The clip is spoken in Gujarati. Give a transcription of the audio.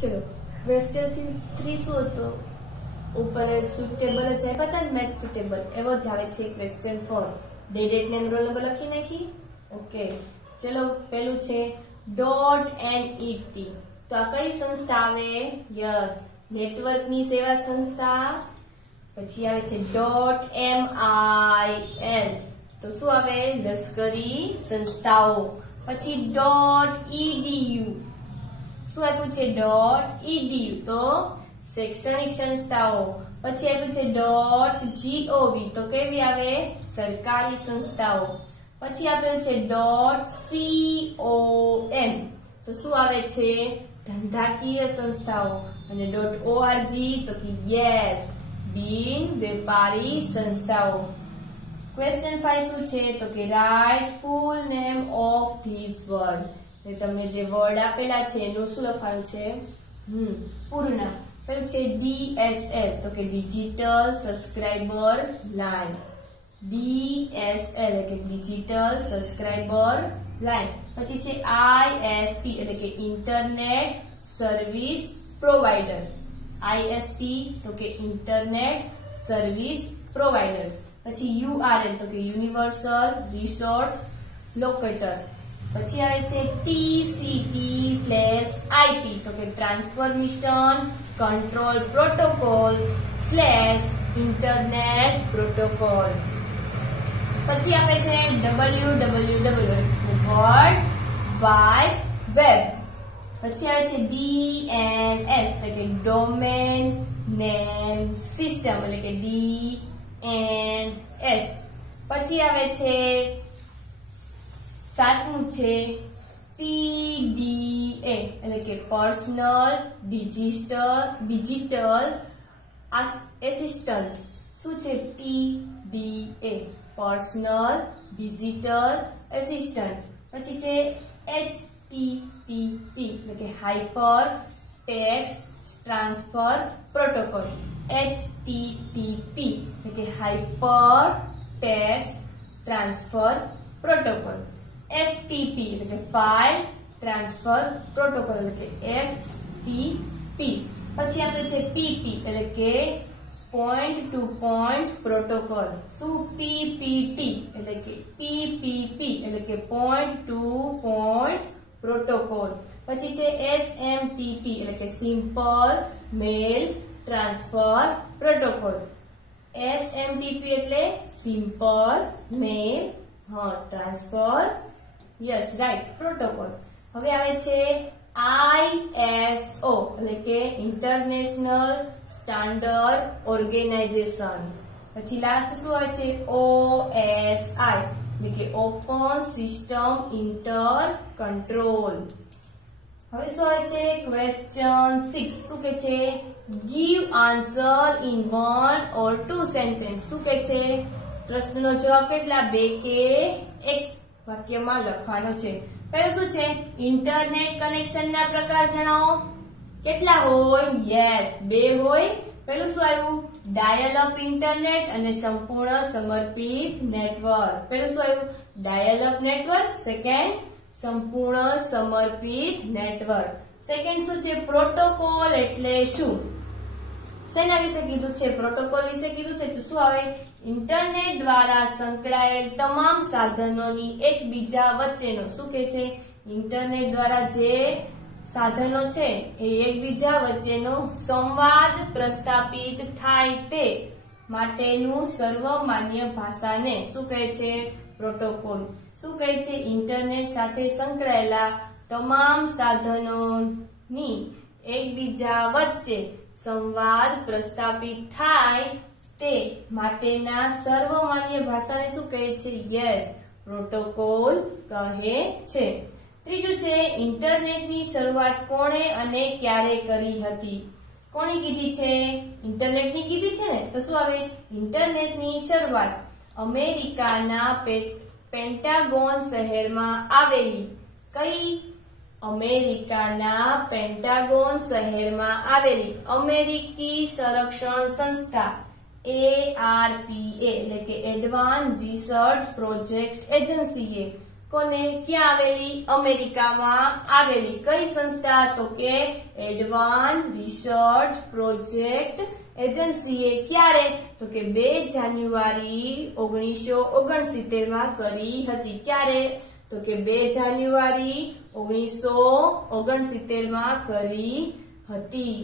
चलो क्वेश्चन 3 શું હતો ઉપર સુટેબલ છે પતા મેચ સુટેબલ એવો જ આવે છે question 4 date name roll number લખી નાખી ઓકે ચલો પહેલું છે .NET તો આ કઈ સંસ્થા આવે યસ નેટવર્ક ની સેવા સંસ્થા પછી આવે છે .MIL તો શું આવે લશ્કરી સંસ્થાઓ પછી .EDU શું આપ્યું છે .EDU તો શૈક્ષણિક સંસ્થાઓ પછી આપ્યું છે .gov તો કેવી આવે સરકારી સંસ્થાઓ પછી આપેલું છે .com તો શું આવે છે ધંધાકીય સંસ્થાઓ અને .org તો કે યસ બિન વેપારી સંસ્થાઓ ક્વેશ્ચન 5 શું છે તો કે write full name of this word એ તમને જે વર્ડ આપેલા છે એનું શું લખવાનું છે પૂરું નામ પેલું છે DSL તો કે ડિજિટલ સબસ્ક્રાઇબર લાઇન DSL એટલે કે ડિજિટલ સબસ્ક્રાઇબર લાઇન પછી છે ISP એટલે કે ઇન્ટરનેટ સર્વિસ પ્રોવાઇડર ISP તો કે ઇન્ટરનેટ સર્વિસ પ્રોવાઇડર પછી URL તો કે યુનિવર્સલ રિસોર્સ લોકેટર પછી આવે છે TCP/IP તો કે transformation control protocol /internet protocol પછી આપે છે www વર્લ્ડ વાઇડ વેબ પછી આવે છે DNS એટલે કે ડોમેન નેમ સિસ્ટમ એટલે કે DNS પછી આવે છે સાતમું છે PDA એટલે કે પર્સનલ ડિજિટલ એસિસ્ટન્ટ શું છે PDA પર્સનલ ડિજિટલ એસિસ્ટન્ટ પછી છે HTTP એટલે કે hyper text transfer protocol HTTP એટલે કે hyper text transfer protocol FTP એટલે કે ફાઇલ ટ્રાન્સફર પ્રોટોકોલ એટલે કે FTP પછી આપણે છે PP એટલે કે પોઈન્ટ ટુ પોઈન્ટ પ્રોટોકોલ શું PPT એટલે કે PPP એટલે કે પોઈન્ટ ટુ પોઈન્ટ પ્રોટોકોલ પછી છે SMTP એટલે કે સિમ્પલ મેલ ટ્રાન્સફર પ્રોટોકોલ SMTP એટલે સિમ્પલ મેલ ટ્રાન્સફર યસ રાઈટ પ્રોટોકોલ હવે આવે છે ISO એટલે કે ઇન્ટરનેશનલ સ્ટાન્ડર્ડ ઓર્ગેનાઇઝેશન પછી લાસ્ટ શું આવે છે OSI એટલે કે ઓપન સિસ્ટમ ઇન્ટર કંટ્રોલ હવે શું આવે છે ક્વેશ્ચન 6 શું કે છે give answer in 1 or 2 sentence શું કે છે પ્રશ્નનો જવાબ કેટલા 2 કે 1 વાક્યમાં લખવાનો છે પહેલું શું છે ઇન્ટરનેટ કનેક્શનના પ્રકાર જણાવો કેટલા હોય યસ 2 હોય પહેલું શું આવ્યું ડાયલ અપ ઇન્ટરનેટ અને સંપૂર્ણ સમર્પિત નેટવર્ક પહેલું શું આવ્યું ડાયલ અપ નેટવર્ક સેકન્ડ સંપૂર્ણ સમર્પિત નેટવર્ક સેકન્ડ શું છે પ્રોટોકોલ એટલે શું શેના વિશે કીધું છે પ્રોટોકોલ વિશે કીધું છે તો શું આવે ઇન્ટરનેટ દ્વારા સંકળાયેલ તમામ સાધનોની એકબીજા વચ્ચેનો શું કે છે ઇન્ટરનેટ દ્વારા જે સાધનો છે એ એકબીજા વચ્ચેનો સંવાદ પ્રસ્થાપિત થાય તે માટેનું સર્વમાન્ય ભાષાને શું કહે છે પ્રોટોકોલ શું કહે છે ઇન્ટરનેટ સાથે સંકળાયેલા તમામ સાધનોની એકબીજા વચ્ચે સંવાદ પ્રસ્થાપિત થાય તે માટેના સર્વમાન્ય ભાષાને શું કહે છે યસ પ્રોટોકોલ કહે છે ત્રીજું છે ઇન્ટરનેટની શરૂઆત કોણે અને ક્યારે કરી હતી કોણે કીધી છે ઇન્ટરનેટની કીધી છે ને તો શું આવે ઇન્ટરનેટની શરૂઆત અમેરિકાના પેન્ટાગોન શહેરમાં આવેલી કઈ અમેરિકાના પેન્ટાગોન શહેરમાં આવેલી અમેરિકી સંરક્ષણ સંસ્થા ARPA એટલે કે એડવાન્સ રિસર્ચ પ્રોજેક્ટ એજન્સીએ કોને ક્યાં આવેલી અમેરિકામાં આવેલી કઈ સંસ્થા તો કે એડવાન્સ રિસર્ચ પ્રોજેક્ટ એજન્સીએ ક્યારે તો કે 2 જાન્યુઆરી 1969 માં કરી હતી ક્યારે તો કે 2 જાન્યુઆરી 1969 માં કરી હતી।